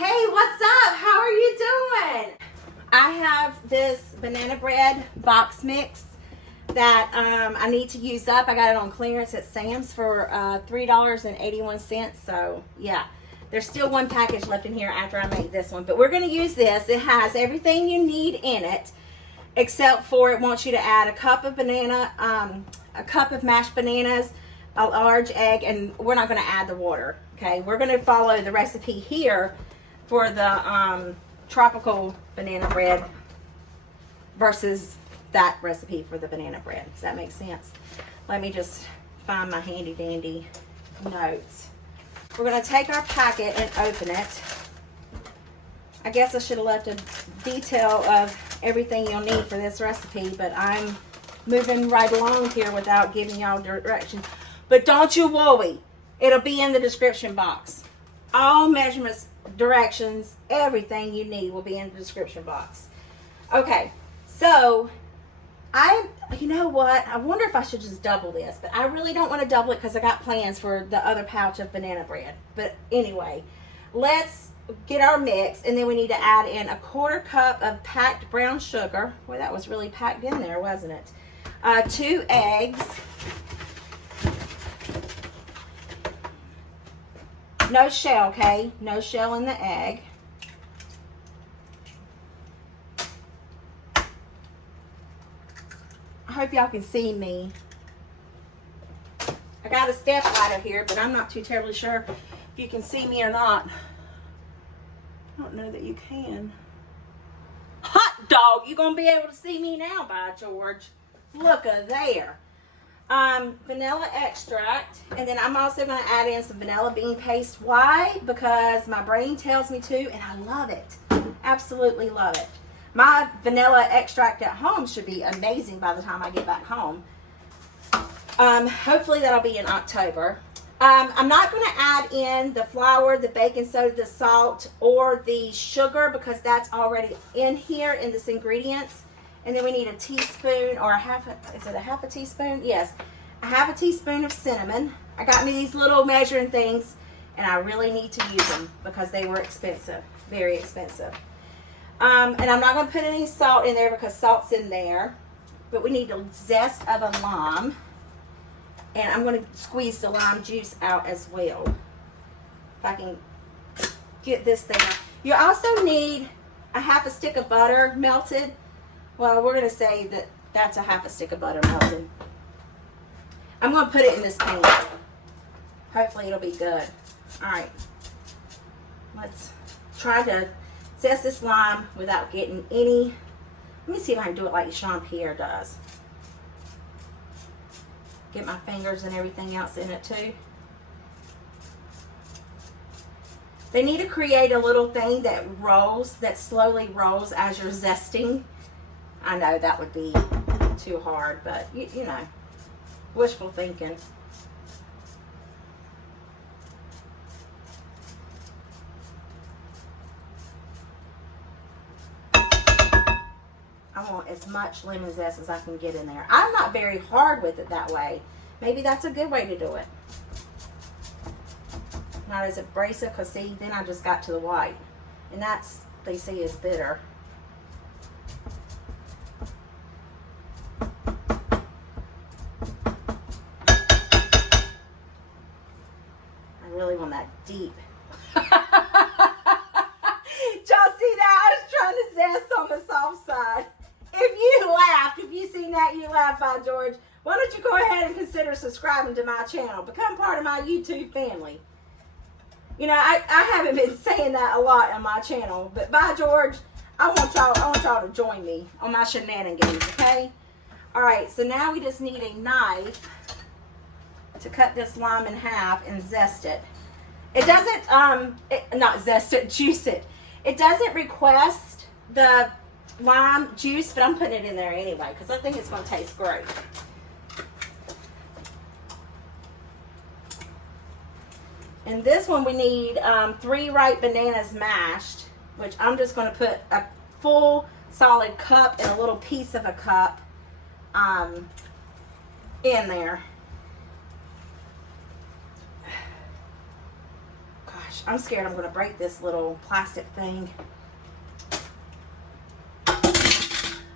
Hey, what's up? How are you doing? I have this banana bread box mix that I need to use up. I got it on clearance at Sam's for $3.81. So yeah, there's still one package left in here after I make this one, but we're going to use this. It has everything you need in it, except for it wants you to add a cup of banana, a cup of mashed bananas, a large egg, and we're not going to add the water. Okay, we're going to follow the recipe here for the tropical banana bread versus that recipe for the banana bread. Does that make sense? Let me just find my handy dandy notes. We're going to take our packet and open it. I guess I should have left a detail of everything you'll need for this recipe, but I'm moving right along here without giving y'all directions. But don't you worry, it'll be in the description box. All measurements, directions, everything you need will be in the description box. Okay, so you know what? I wonder if I should just double this, but I really don't want to double it because I got plans for the other pouch of banana bread. But anyway, let's get our mix, and then we need to add in a 1/4 cup of packed brown sugar. Boy, that was really packed in there, wasn't it? 2 eggs. No shell, okay? No shell in the egg. I hope y'all can see me. I got a step ladder here, but I'm not too terribly sure if you can see me or not. I don't know that you can. Hot dog! You're going to be able to see me now, by George. Look at there. Vanilla extract, and then I'm also going to add in some vanilla bean paste. Why? Because my brain tells me to, and I love it. Absolutely love it. My vanilla extract at home should be amazing by the time I get back home. Hopefully that'll be in October. I'm not going to add in the flour, the baking soda, the salt, or the sugar because that's already in here in this ingredients. And then we need a teaspoon or is it a half a teaspoon? Yes, a half a teaspoon of cinnamon. I got me these little measuring things, and I really need to use them because they were expensive, very expensive. And I'm not going to put any salt in there because salt's in there. But we need the zest of a lime. And I'm going to squeeze the lime juice out as well. If I can get this thing out. You also need a half a stick of butter melted. Well, we're going to say that that's a half a stick of butter melted. I'm going to put it in this pan. Hopefully it'll be good. All right. Let's try to zest this lime without getting any. Let me see if I can do it like Sean Pierre does. Get my fingers and everything else in it too. They need to create a little thing that rolls, that slowly rolls as you're zesting. I know that would be too hard, but you know, wishful thinking. I want as much lemon zest as I can get in there. I'm not very hard with it that way. Maybe that's a good way to do it. Not as abrasive, because see, then I just got to the white. And that's, they say, is bitter. I really want that deep. Did y'all see that? I was trying to zest on the soft side. If you laughed, if you seen that, you laughed, by George. Why don't you go ahead and consider subscribing to my channel? Become part of my YouTube family. You know, I haven't been saying that a lot on my channel, but by George, I want y'all to join me on my shenanigans, okay? All right, so now we just need a knife to cut this lime in half and zest it. It doesn't, not zest it, juice it. It doesn't request the lime juice, but I'm putting it in there anyway because I think it's going to taste great. And this one we need 3 ripe bananas mashed, which I'm just going to put a full solid cup and a little piece of a cup in there. Gosh, Gosh, I'm scared I'm going to break this little plastic thing.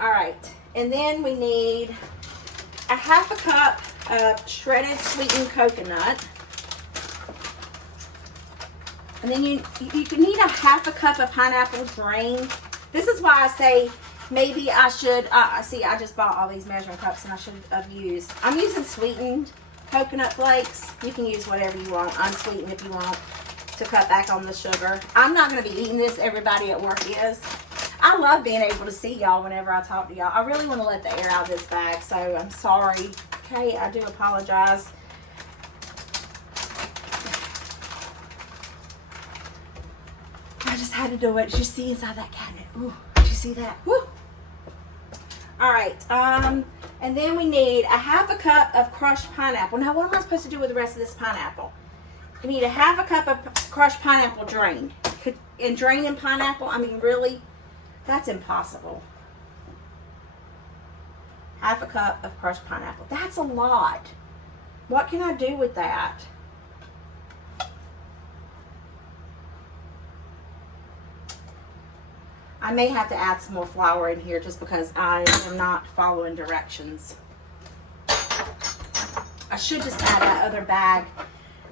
All right, and then we need a 1/2 cup of shredded sweetened coconut. And then you need a 1/2 cup of pineapple drained. This is why I say maybe I should, see, I just bought all these measuring cups and I should have used, I'm using sweetened coconut flakes. You can use whatever you want, unsweetened if you want, to cut back on the sugar. I'm not going to be eating this. Everybody at work is. I love being able to see y'all whenever I talk to y'all. I really want to let the air out of this bag, so I'm sorry. Okay, I do apologize. I just had to do it. Did you see inside that cabinet? Ooh, did you see that? Woo! All right, and then we need a 1/2 cup of crushed pineapple. Now, what am I supposed to do with the rest of this pineapple? We need a 1/2 cup of crushed pineapple drained. And draining pineapple, I mean, really, that's impossible. 1/2 cup of crushed pineapple. That's a lot. What can I do with that? I may have to add some more flour in here just because I am not following directions. I should just add that other bag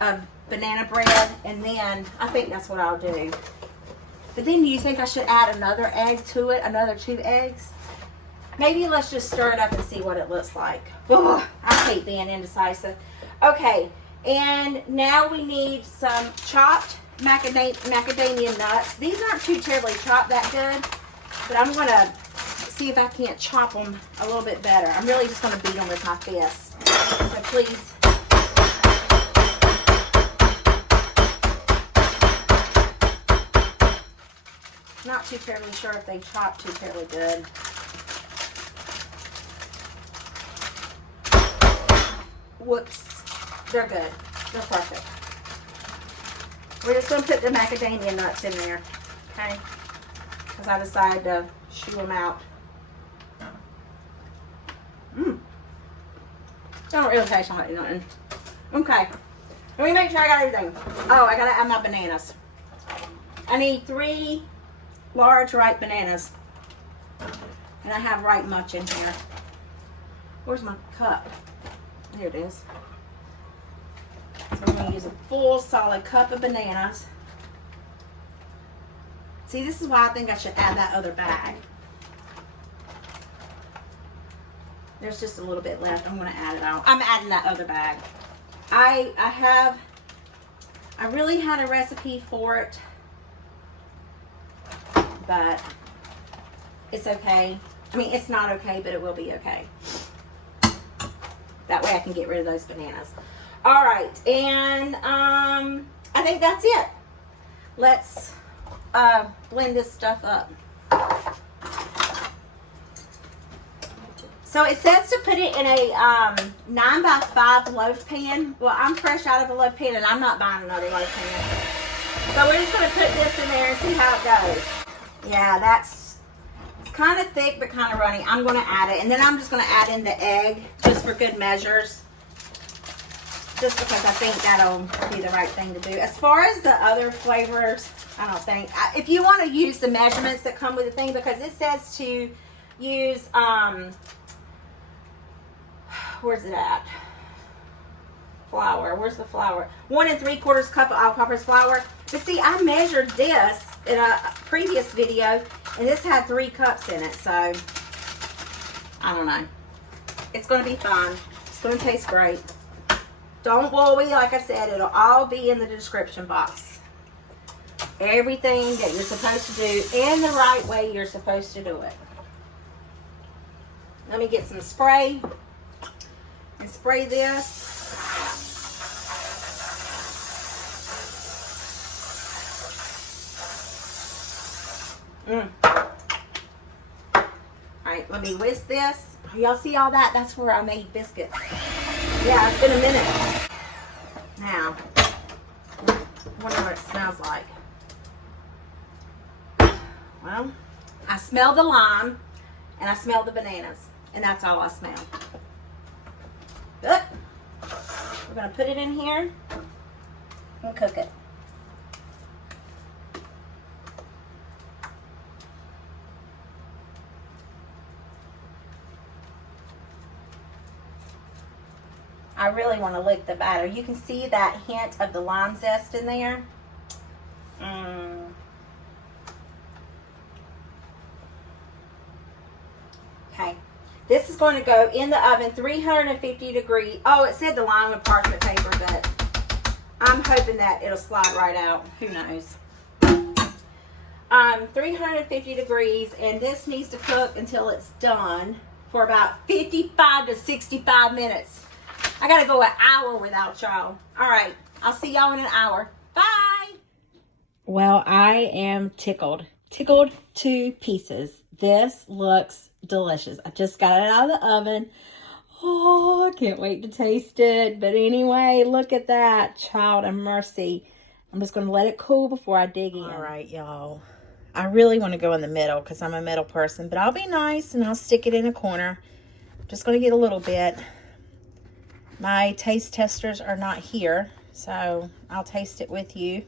of banana bread, and then I think that's what I'll do. But then do you think I should add another egg to it, another 2 eggs? Maybe let's just stir it up and see what it looks like. Ugh, I hate being indecisive. Okay, and now we need some chopped macadamia nuts. These aren't too terribly chopped that good, but I'm going to see if I can't chop them a little bit better. I'm really just going to beat them with my fist. So please. Not too terribly sure if they chop too terribly good. Whoops. They're good. They're perfect. We're just going to put the macadamia nuts in there, okay? Because I decided to chew them out. Mmm. Don't really taste like nothing. Okay. Let me make sure I got everything. Oh, I got to add my bananas. I need 3 large ripe bananas. And I have ripe much in here. Where's my cup? There it is. So I'm going to use a full solid cup of bananas. See, this is why I think I should add that other bag. There's just a little bit left. I'm going to add it out. I'm adding that other bag. I really had a recipe for it, but it's okay. I mean, it's not okay, but it will be okay. That way I can get rid of those bananas. All right, and I think that's it. Let's blend this stuff up. So it says to put it in a 9x5 loaf pan. Well, I'm fresh out of a loaf pan, and I'm not buying another loaf pan. So we're just going to put this in there and see how it goes. Yeah, it's kind of thick but kind of runny. I'm going to add it, and then I'm just going to add in the egg just for good measures. Just because I think that'll be the right thing to do. As far as the other flavors, I don't think. If you want to use the measurements that come with the thing, because it says to use, where's it at? Flour. Where's the flour? 1 3/4 cup of all-purpose flour. But see, I measured this in a previous video, and this had 3 cups in it. So, I don't know. It's going to be fun. It's going to taste great. Don't worry, like I said, it'll all be in the description box. Everything that you're supposed to do in the right way you're supposed to do it. Let me get some spray and spray this. Alright, let me whisk this. Y'all see all that? That's where I made biscuits. Yeah, it's been a minute. Now, I wonder what it smells like. Well, I smell the lime and I smell the bananas, and that's all I smell. Good. We're going to put it in here and cook it. I really want to lick the batter. You can see that hint of the lime zest in there. Okay. This is going to go in the oven, 350 degrees. Oh, it said the lime with parchment paper, but I'm hoping that it'll slide right out. Who knows? 350 degrees, and this needs to cook until it's done for about 55 to 65 minutes. I gotta go an hour without y'all. All right, I'll see y'all in an hour. Bye. Well, I am tickled to pieces. This looks delicious. I just got it out of the oven. Oh, I can't wait to taste it. But anyway, look at that. Child of mercy. I'm just going to let it cool before I dig in. All right, y'all. I really want to go in the middle because I'm a middle person. But I'll be nice and I'll stick it in a corner. Just going to get a little bit. My taste testers are not here, so I'll taste it with you.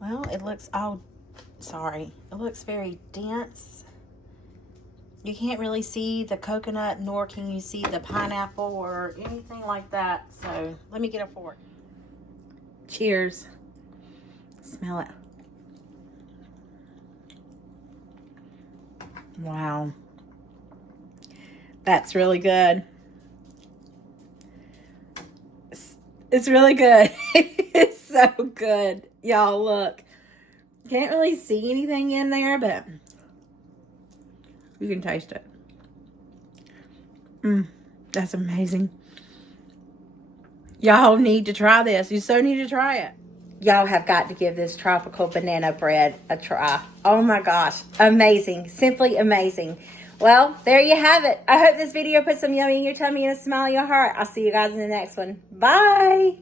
Well, it looks, it looks very dense. You can't really see the coconut, nor can you see the pineapple or anything like that. So let me get a fork. Cheers. Smell it. Wow. That's really good. It's really good. It's so good. Y'all, look. Can't really see anything in there, but you can taste it. That's amazing. Y'all need to try this. You so need to try it. Y'all have got to give this tropical banana bread a try. Oh my gosh. Amazing. Simply amazing. Well, there you have it. I hope this video put some yummy in your tummy and a smile in your heart. I'll see you guys in the next one. Bye.